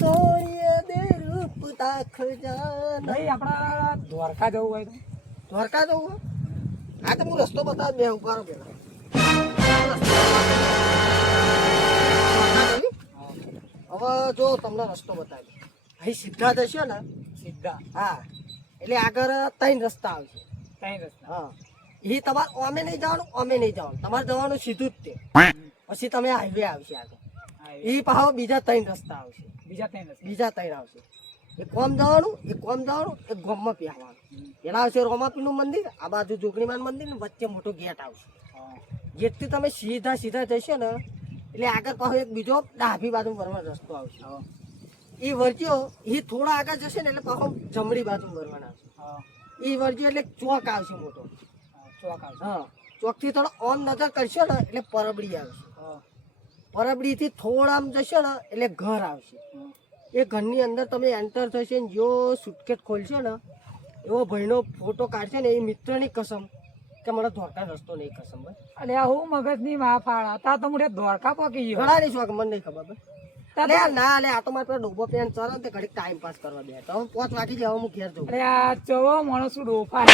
સોણીએ દે રૂપ તાખ જાન. ભાઈ આપણા દ્વારકા જવું હોય તો દ્વારકા જવું હોય? હા તો હું રસ્તો બતાવ બે ઉભા પેલા. હવે જો તમને રસ્તો બતાવી અહીં સીધા જશો ને સીધા હા એટલે આગળ 3 રસ્તા આવશે. ત્રણ રસ્તા. હા એ તમારે અમે નહીં જવાનું અમે નહીં જવાનું તમારે જવાનું સીધું જ તે પછી તમે હાઈવે આવશે આગળ હા, એ પાછો બીજા 3 રસ્તા આવશે. બીજા ત્રણ રસ્તા. બીજા 3 આવશે. એક કોમ જવાનું એક કોમ જવાનું એક ગોમમાં પહેવાનું. પેલા આવશે રોમાપીનું મંદિર આ બાજુ જોગણીમાન મંદિર ને વચ્ચે મોટો ગેટ આવશે. હા. ગેટથી તમે સીધા સીધા જશો ને એટલે આગળ પાછો એક બીજો ડાબી બાજુ વળવાનો રસ્તો આવશે. હા. એ વર્જ્યો એ થોડા આગળ જશે ને એટલે પાછો જમણી બાજુ વળવાના આવશે. હા. એ વર્જ્યો એટલે ચોક આવશે મોટો. ચોક આવશે. હા ચોકથી થોડો ઓન નજર કરશો ને એટલે પરબડી આવશે. હા. પરબડીથી થોડા આમ જશો ને એટલે ઘર આવશે. હા. એ ઘરની અંદર તમે એન્ટર થશે ને જો સુટકેટ ખોલશો ને એવો ભાઈનો ફોટો કાઢશે ને એ મિત્રની કસમ કે મને દ્વારકા રસ્તો નહીં કસમ ભાઈ. અલે આ હું મગજની માફાળા તા તો મુડે દ્વારકા પકી ગયો. ઘણા નહીં શોખ મને નહીં ખબર ભાઈ. અરે ના અલે આ તો મારે પેલો ડોબો પેન ચાલે ને તે ઘડીક ટાઈમ પાસ કરવા દે તો હું 5 વાગી જાય હું ઘેર જઉં. અરે આ ચવો માણસ ડોફા